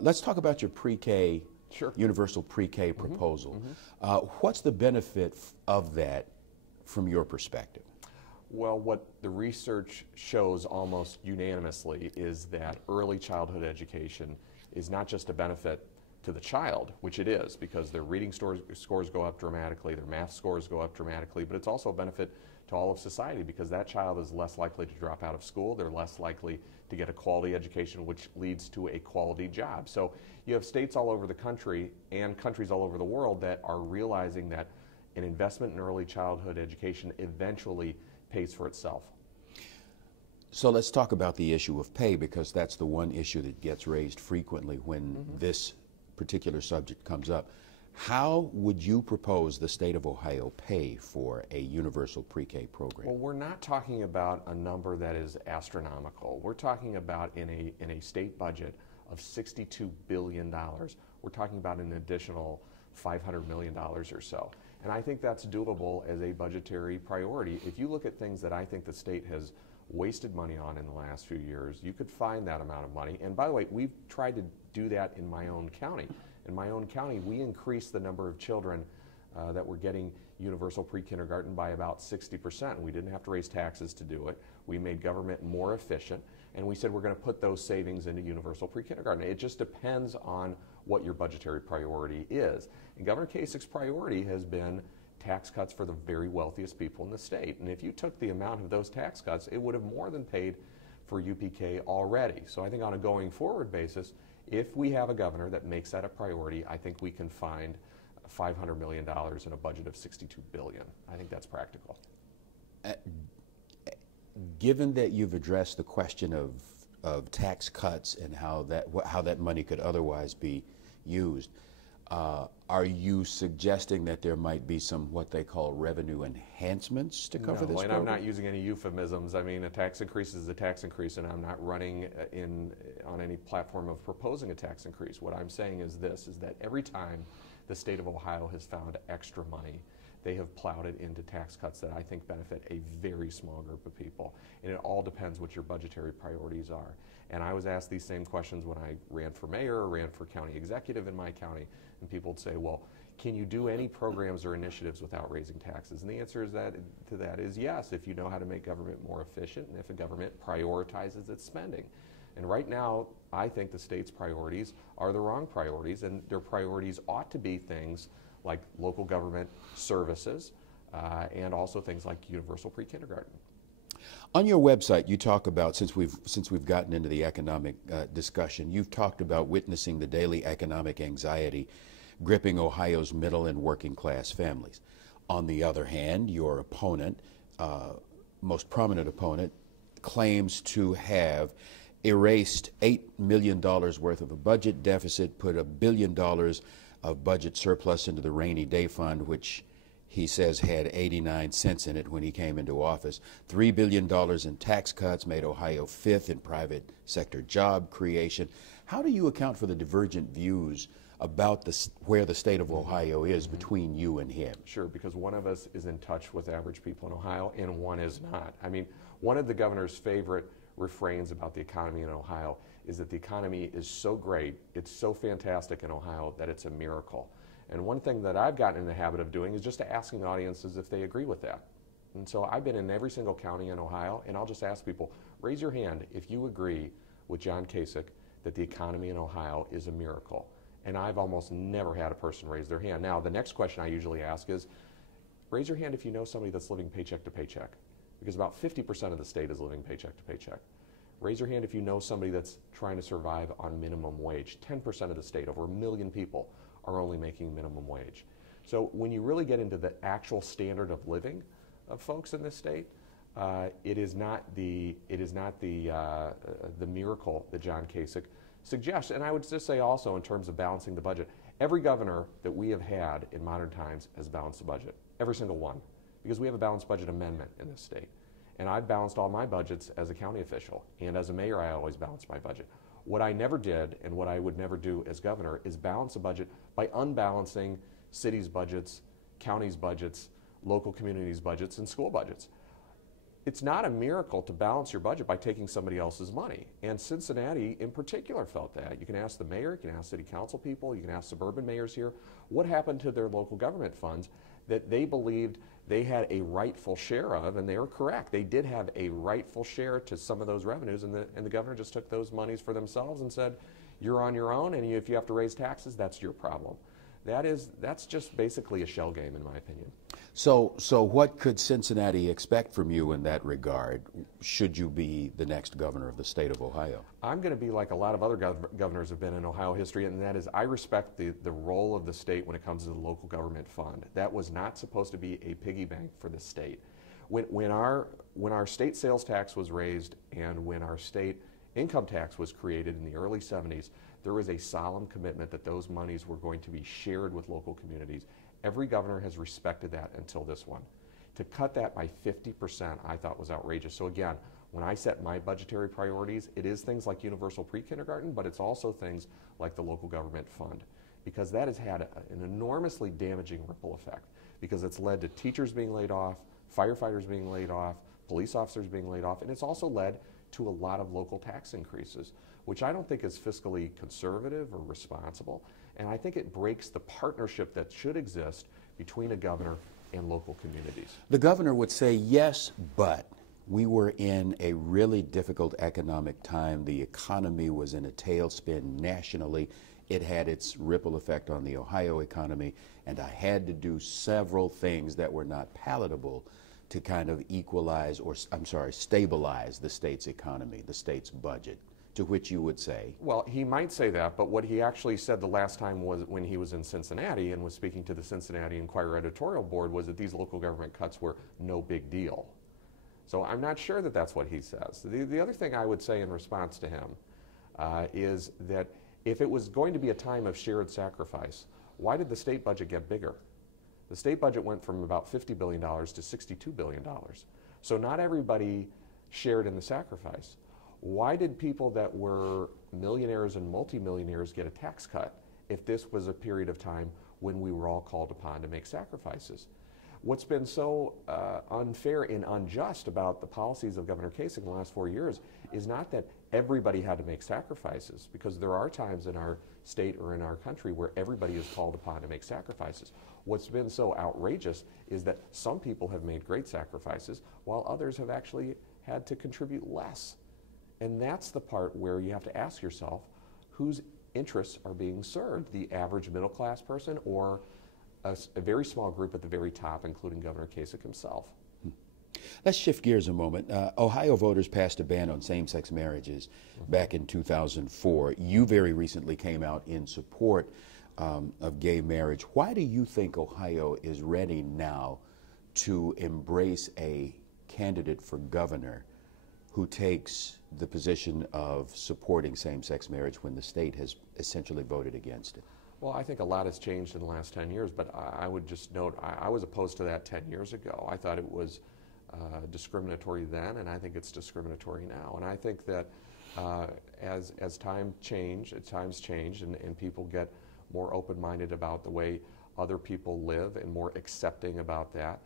let's talk about your pre-K, Sure. universal pre-K proposal. What's the benefit of that from your perspective? Well, what the research shows almost unanimously is that early childhood education is not just a benefit to the child, which it is, because their reading scores go up dramatically, their math scores go up dramatically, but it's also a benefit to all of society because that child is less likely to drop out of school, they're less likely to get a quality education, which leads to a quality job. So you have states all over the country and countries all over the world that are realizing that an investment in early childhood education eventually pays for itself. So let's talk about the issue of pay, because that's the one issue that gets raised frequently when this particular subject comes up. How would you propose the state of Ohio pay for a universal pre-K program? Well, we're not talking about a number that is astronomical. We're talking about in a state budget of $62 billion. We're talking about an additional $500 million or so. And I think that's doable as a budgetary priority. If you look at things that I think the state has wasted money on in the last few years, you could find that amount of money. And by the way, we've tried to do that in my own county. In my own county, we increased the number of children that were getting universal pre-kindergarten by about 60%. We didn't have to raise taxes to do it. We made government more efficient, and we said we're going to put those savings into universal pre-kindergarten. It just depends on what your budgetary priority is. And Governor Kasich's priority has been tax cuts for the very wealthiest people in the state. And if you took the amount of those tax cuts, it would have more than paid for UPK already. So I think on a going forward basis, if we have a governor that makes that a priority, I think we can find $500 million in a budget of $62 billion. I think that's practical. Given that you've addressed the question of tax cuts and how that money could otherwise be used, are you suggesting that there might be some what they call revenue enhancements to cover this program? And I'm not using any euphemisms. I mean, a tax increase is a tax increase, and I'm not running on any platform of proposing a tax increase. What I'm saying is this, is that every time the state of Ohio has found extra money, they have plowed it into tax cuts that I think benefit a very small group of people. And it all depends what your budgetary priorities are. And I was asked these same questions when I ran for mayor or ran for county executive in my county, and people would say, well, can you do any programs or initiatives without raising taxes? And the answer to that is yes, if you know how to make government more efficient and if a government prioritizes its spending. And right now, I think the state's priorities are the wrong priorities, and their priorities ought to be things like local government services and also things like universal pre-kindergarten. On your website, you talk about, since we've gotten into the economic discussion, you've talked about witnessing the daily economic anxiety gripping Ohio's middle and working class families. On the other hand, your opponent, most prominent opponent, claims to have erased $8 million worth of a budget deficit, put $1 billion of budget surplus into the rainy day fund, which he says had 89 cents in it when he came into office. $3 billion in tax cuts made Ohio fifth in private sector job creation. How do you account for the divergent views about where the state of Ohio is between you and him? Sure, because one of us is in touch with average people in Ohio and one is not. I mean, one of the governor's favorite refrains about the economy in Ohio is that the economy is so great, it's so fantastic in Ohio that it's a miracle. And one thing that I've gotten in the habit of doing is just asking audiences if they agree with that. And so I've been in every single county in Ohio, and I'll just ask people, raise your hand if you agree with John Kaisch that the economy in Ohio is a miracle. And I've almost never had a person raise their hand. Now, the next question I usually ask is, raise your hand if you know somebody that's living paycheck to paycheck, because about 50% of the state is living paycheck to paycheck. Raise your hand if you know somebody that's trying to survive on minimum wage. 10% of the state, over 1 million people, are only making minimum wage. So when you really get into the actual standard of living of folks in this state, it is not the miracle that John Kasich suggests. And I would just say also in terms of balancing the budget, every governor that we have had in modern times has balanced the budget, every single one, because we have a balanced budget amendment in this state. And I've balanced all my budgets as a county official, and as a mayor I always balance my budget. What I never did, and what I would never do as governor, is balance a budget by unbalancing cities' budgets, counties' budgets, local communities' budgets, and school budgets. it's not a miracle to balance your budget by taking somebody else's money. And Cincinnati in particular felt that. You can ask the mayor, you can ask city council people, you can ask suburban mayors here, what happened to their local government funds that they believed they had a rightful share of, and they were correct. They did have a rightful share to some of those revenues, and the governor just took those monies for themselves and said, you're on your own, and if you have to raise taxes, that's your problem. That's just basically a shell game, in my opinion. So what could Cincinnati expect from you in that regard, should you be the next governor of the state of Ohio? I'm going to be like a lot of other governors have been in Ohio history, and that is I respect the role of the state when it comes to the local government fund. That was not supposed to be a piggy bank for the state. When our state sales tax was raised and when our state income tax was created in the early 70s, there was a solemn commitment that those monies were going to be shared with local communities. Every governor has respected that until this one. To cut that by 50% I thought was outrageous. So again, when I set my budgetary priorities, it is things like universal pre-kindergarten, but it's also things like the local government fund, because that has had an enormously damaging ripple effect, because it's led to teachers being laid off, firefighters being laid off, police officers being laid off, and it's also led to a lot of local tax increases, which I don't think is fiscally conservative or responsible. And I think it breaks the partnership that should exist between a governor and local communities. The governor would say, yes, but we were in a really difficult economic time. The economy was in a tailspin nationally. It had its ripple effect on the Ohio economy, and I had to do several things that were not palatable to kind of equalize, or stabilize the state's economy, the state's budget. To which you would say? Well, he might say that, but what he actually said the last time was when he was in Cincinnati and was speaking to the Cincinnati Enquirer editorial board was that these local government cuts were no big deal. So I'm not sure that that's what he says. The other thing I would say in response to him is that if it was going to be a time of shared sacrifice, why did the state budget get bigger? The state budget went from about $50 billion to $62 billion. So not everybody shared in the sacrifice. Why did people that were millionaires and multimillionaires get a tax cut if this was a period of time when we were all called upon to make sacrifices? What's been so unfair and unjust about the policies of Governor Kasich in the last 4 years is not that everybody had to make sacrifices, because there are times in our state or in our country where everybody is called upon to make sacrifices. What's been so outrageous is that some people have made great sacrifices while others have actually had to contribute less. And that's the part where you have to ask yourself, whose interests are being served? The average middle class person or a very small group at the very top, including Governor Kasich himself? Let's shift gears a moment. Ohio voters passed a ban on same-sex marriages back in 2004. You very recently came out in support of gay marriage. Why do you think Ohio is ready now to embrace a candidate for governor who takes the position of supporting same-sex marriage when the state has essentially voted against it? Well, I think a lot has changed in the last 10 years, but I would just note I was opposed to that 10 years ago. I thought it was discriminatory then, and I think it's discriminatory now. And I think that as times change and people get more open-minded about the way other people live and more accepting about that,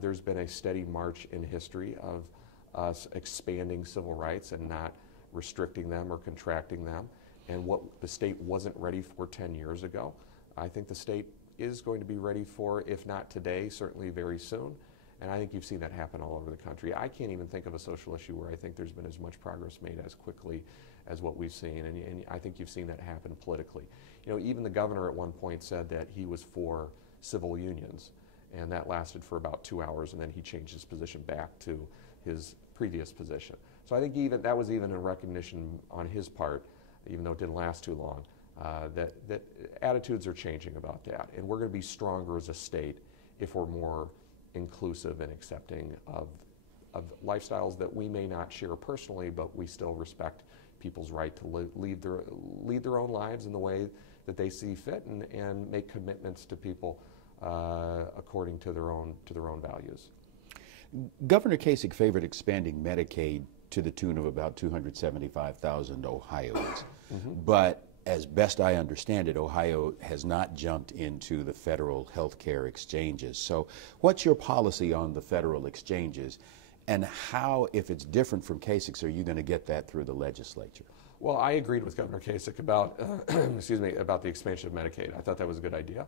there's been a steady march in history of us expanding civil rights and not restricting them or contracting them. And what the state wasn't ready for 10 years ago, I think the state is going to be ready for, if not today, certainly very soon. And I think you've seen that happen all over the country. I can't even think of a social issue where I think there's been as much progress made as quickly as what we've seen. And I think you've seen that happen politically. You know, even the governor at one point said that he was for civil unions. And that lasted for about 2 hours, and then he changed his position back to his previous position. So I think even that was even a recognition on his part, even though it didn't last too long, that attitudes are changing about that. And we're going to be stronger as a state if we're more inclusive and accepting of lifestyles that we may not share personally, but we still respect people's right to lead their own lives in the way that they see fit and make commitments to people according to their own values. Governor Kasich favored expanding Medicaid to the tune of about 275,000 Ohioans. But as best I understand it, Ohio has not jumped into the federal health care exchanges. So what's your policy on the federal exchanges? And how, if it's different from Kasich, are you going to get that through the legislature? Well, I agreed with Governor Kasich about, excuse me, about the expansion of Medicaid. I thought that was a good idea,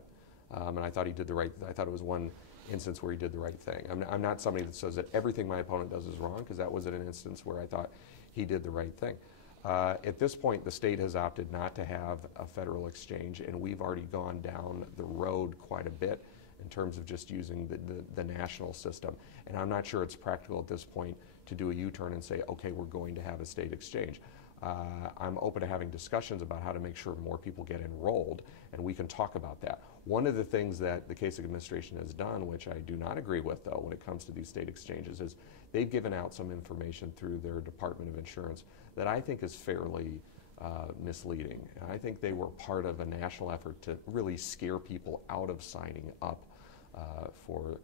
and I thought he did the right. I thought it was one instance where he did the right thing. I'm not somebody that says that everything my opponent does is wrong, because that was an instance where I thought he did the right thing. At this point, the state has opted not to have a federal exchange, and we've already gone down the road quite a bit in terms of just using the national system. And I'm not sure it's practical at this point to do a U-turn and say, okay, we're going to have a state exchange. I'm open to having discussions about how to make sure more people get enrolled, and we can talk about that. One of the things that the Kasich administration has done, which I do not agree with though when it comes to these state exchanges, is they've given out some information through their Department of Insurance that I think is fairly misleading. I think they were part of a national effort to really scare people out of signing up for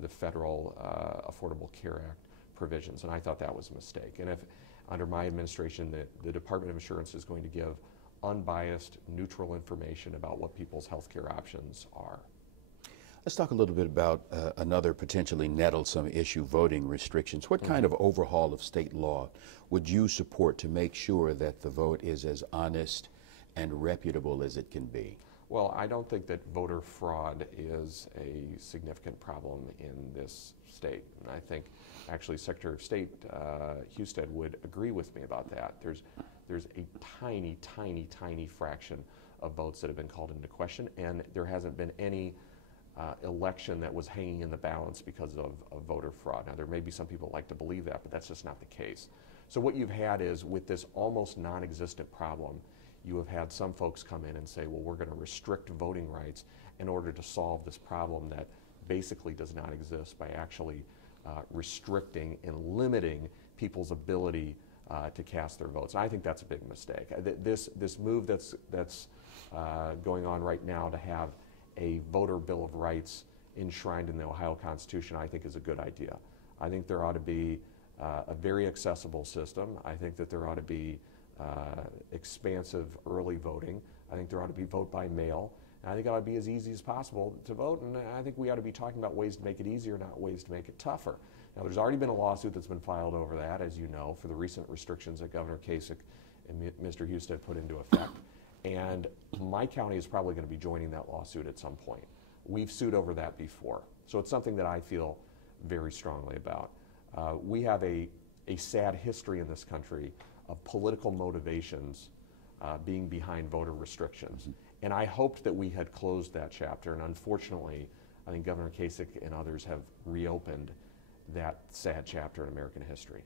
the federal Affordable Care Act provisions, and I thought that was a mistake. And if under my administration, the Department of Insurance is going to give unbiased, neutral information about what people's health care options are. Let's talk a little bit about another potentially nettlesome issue, voting restrictions. What kind of overhaul of state law would you support to make sure that the vote is as honest and reputable as it can be? Well, I don't think that voter fraud is a significant problem in this state. And I think actually Secretary of State Husted would agree with me about that. There's a tiny, tiny, tiny fraction of votes that have been called into question, and there hasn't been any election that was hanging in the balance because of voter fraud. Now, there may be some people that like to believe that, but that's just not the case. So what you've had is, with this almost non-existent problem, you have had some folks come in and say, well, we're going to restrict voting rights in order to solve this problem that basically does not exist, by actually restricting and limiting people's ability to cast their votes. And I think that's a big mistake. This move that's going on right now to have a voter Bill of Rights enshrined in the Ohio Constitution, I think is a good idea. I think there ought to be a very accessible system. I think that there ought to be expansive early voting. I think there ought to be vote by mail. And I think it ought to be as easy as possible to vote, and I think we ought to be talking about ways to make it easier, not ways to make it tougher. Now, there's already been a lawsuit that's been filed over that, as you know, for the recent restrictions that Governor Kasich and Mr. Husted put into effect. And my county is probably going to be joining that lawsuit at some point. We've sued over that before, so it's something that I feel very strongly about. We have a sad history in this country of political motivations being behind voter restrictions. And I hoped that we had closed that chapter, and unfortunately, I think Governor Kasich and others have reopened that sad chapter in American history.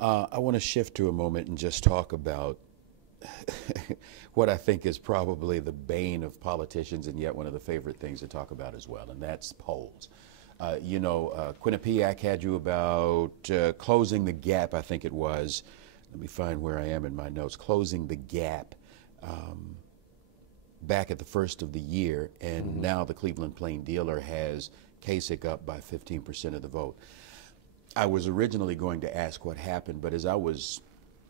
I want to shift to a moment and just talk about what I think is probably the bane of politicians, and yet one of the favorite things to talk about as well, and that's polls. You know, Quinnipiac had you about closing the gap, I think it was. Let me find where I am in my notes. Closing the gap back at the first of the year, and now the Cleveland Plain Dealer has Kasich up by 15% of the vote. I was originally going to ask what happened, but as I was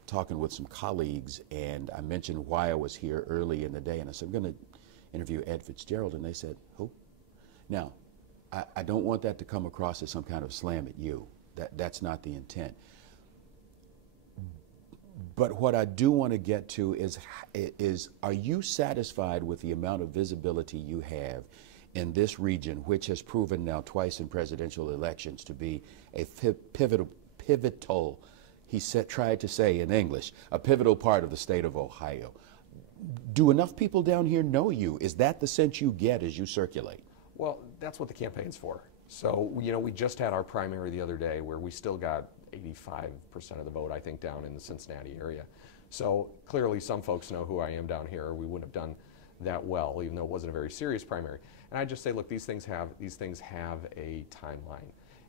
talking with some colleagues and I mentioned why I was here early in the day, and I said, I'm going to interview Ed FitzGerald, and they said, who? Now, I don't want that to come across as some kind of slam at you. That's not the intent. But what I do want to get to is are you satisfied with the amount of visibility you have in this region, which has proven now twice in presidential elections to be a pivotal, he tried to say in English, a pivotal part of the state of Ohio? Do enough people down here know you? Is that the sense you get as you circulate? Well, that's what the campaign's for. So, you know, we just had our primary the other day where we still got 85% of the vote, I think, down in the Cincinnati area. So clearly some folks know who I am down here, or we wouldn't have done that well, even though it wasn't a very serious primary. And I just say, look, these things have a timeline.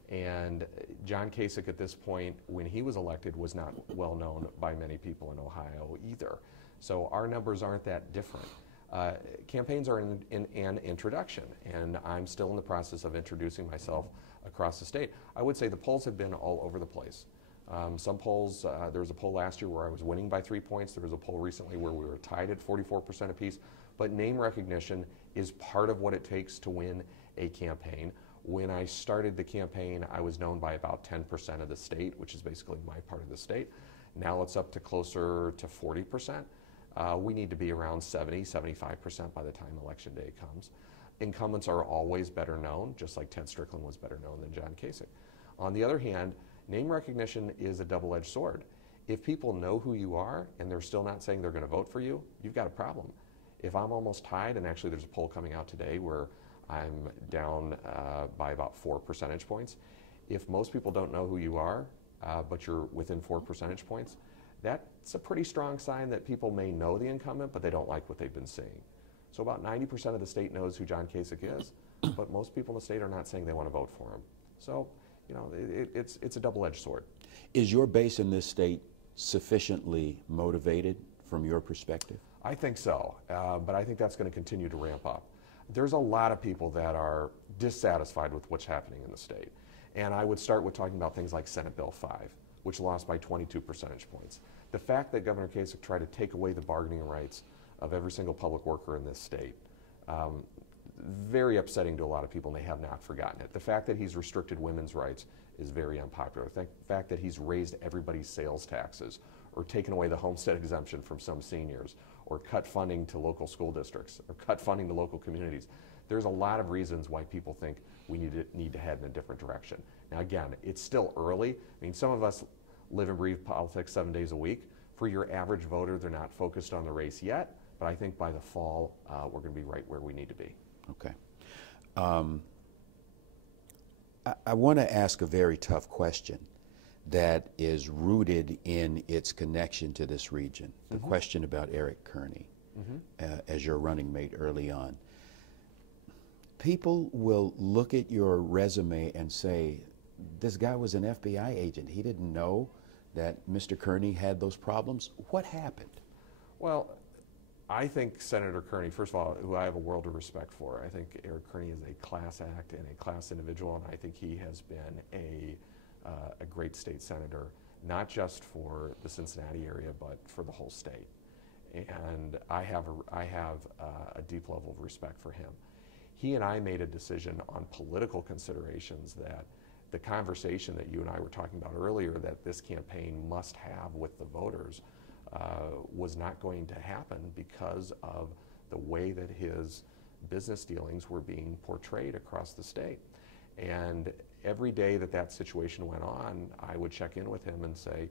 And John Kasich at this point, when he was elected, was not well known by many people in Ohio either. So our numbers aren't that different. Campaigns are in an introduction, and I'm still in the process of introducing myself across the state. I would say the polls have been all over the place. Some polls, there was a poll last year where I was winning by 3 points. There was a poll recently where we were tied at 44% apiece. But name recognition is part of what it takes to win a campaign. When I started the campaign, I was known by about 10% of the state, which is basically my part of the state. Now it's up to closer to 40%. We need to be around 75% by the time election day comes. Incumbents are always better known, just like Ted Strickland was better known than John Kaisch. On the other hand, name recognition is a double-edged sword. If people know who you are and they're still not saying they're going to vote for you, you've got a problem. If I'm almost tied, and actually there's a poll coming out today where I'm down by about 4 percentage points. If most people don't know who you are, but you're within 4 percentage points, that's a pretty strong sign that people may know the incumbent, but they don't like what they've been seeing. So about 90% of the state knows who John Kaisch is, but most people in the state are not saying they want to vote for him. So, you know, it's a double-edged sword. Is your base in this state sufficiently motivated from your perspective? I think so, but I think that's going to continue to ramp up. There's a lot of people that are dissatisfied with what's happening in the state. And I would start with talking about things like Senate Bill 5, which lost by 22 percentage points. The fact that Governor Kasich tried to take away the bargaining rights of every single public worker in this state, very upsetting to a lot of people, and they have not forgotten it. The fact that he's restricted women's rights is very unpopular. The fact that he's raised everybody's sales taxes, or taken away the homestead exemption from some seniors, or cut funding to local school districts, or cut funding to local communities. There's a lot of reasons why people think we need to head in a different direction. Now again, it's still early. I mean, some of us live and breathe politics 7 days a week. For your average voter, they're not focused on the race yet, but I think by the fall, we're going to be right where we need to be. Okay. I want to ask a very tough question that is rooted in its connection to this region. The question about Eric Kearney as your running mate early on. People will look at your resume and say, this guy was an FBI agent. He didn't know that Mr. Kearney had those problems. What happened? Well, I think Senator Kearney, first of all, who I have a world of respect for, I think Eric Kearney is a class act and a class individual, and I think he has been a great state senator, not just for the Cincinnati area, but for the whole state. And I have a deep level of respect for him. He and I made a decision on political considerations that the conversation that you and I were talking about earlier that this campaign must have with the voters was not going to happen because of the way that his business dealings were being portrayed across the state. And every day that situation went on, I would check in with him and say,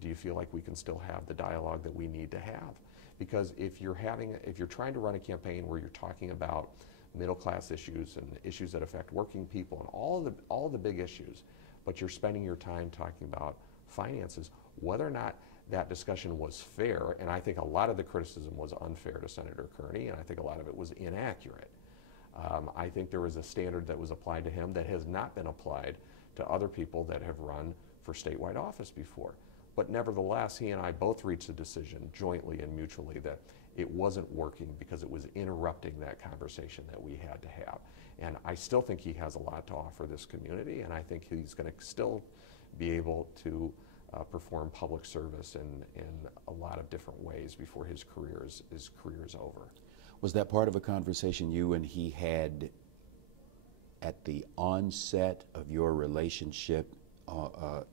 do you feel like we can still have the dialogue that we need to have? Because if you're trying to run a campaign where you're talking about middle-class issues and issues that affect working people and all the big issues, but you're spending your time talking about finances, whether or not that discussion was fair, and I think a lot of the criticism was unfair to Senator Kearney, and I think a lot of it was inaccurate. I think there was a standard that was applied to him that has not been applied to other people that have run for statewide office before. But nevertheless, he and I both reached a decision jointly and mutually that it wasn't working because it was interrupting that conversation that we had to have. And I still think he has a lot to offer this community, and I think he's going to still be able to perform public service in a lot of different ways before his career is over. Was that part of a conversation you and he had at the onset of your relationship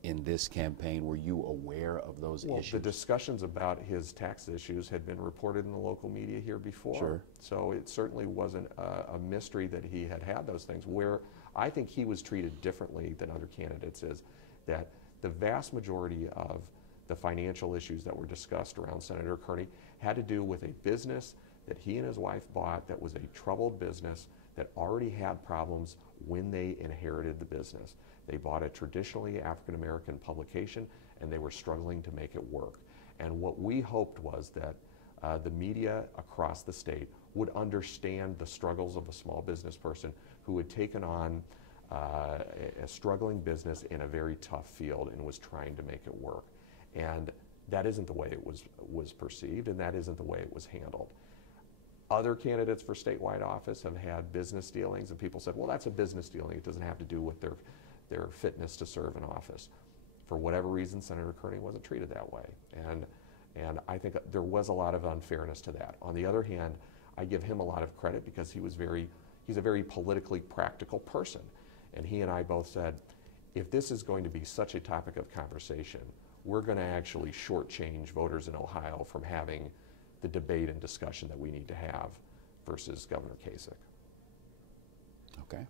in this campaign? Were you aware of those issues? The discussions about his tax issues had been reported in the local media here before. Sure. So it certainly wasn't a mystery that he had those things. Where I think he was treated differently than other candidates is that the vast majority of the financial issues that were discussed around Senator Kearney had to do with a business that he and his wife bought that was a troubled business that already had problems when they inherited the business. They bought a traditionally African-American publication and they were struggling to make it work. And what we hoped was that the media across the state would understand the struggles of a small business person who had taken on a struggling business in a very tough field and was trying to make it work. And that isn't the way it was perceived, and that isn't the way it was handled. Other candidates for statewide office have had business dealings, and people said, well, that's a business dealing. It doesn't have to do with their fitness to serve in office. For whatever reason, Senator Kearney wasn't treated that way. And I think there was a lot of unfairness to that. On the other hand, I give him a lot of credit because he's a very politically practical person. And he and I both said, if this is going to be such a topic of conversation, we're going to actually shortchange voters in Ohio from having the debate and discussion that we need to have versus Governor Kasich. Okay.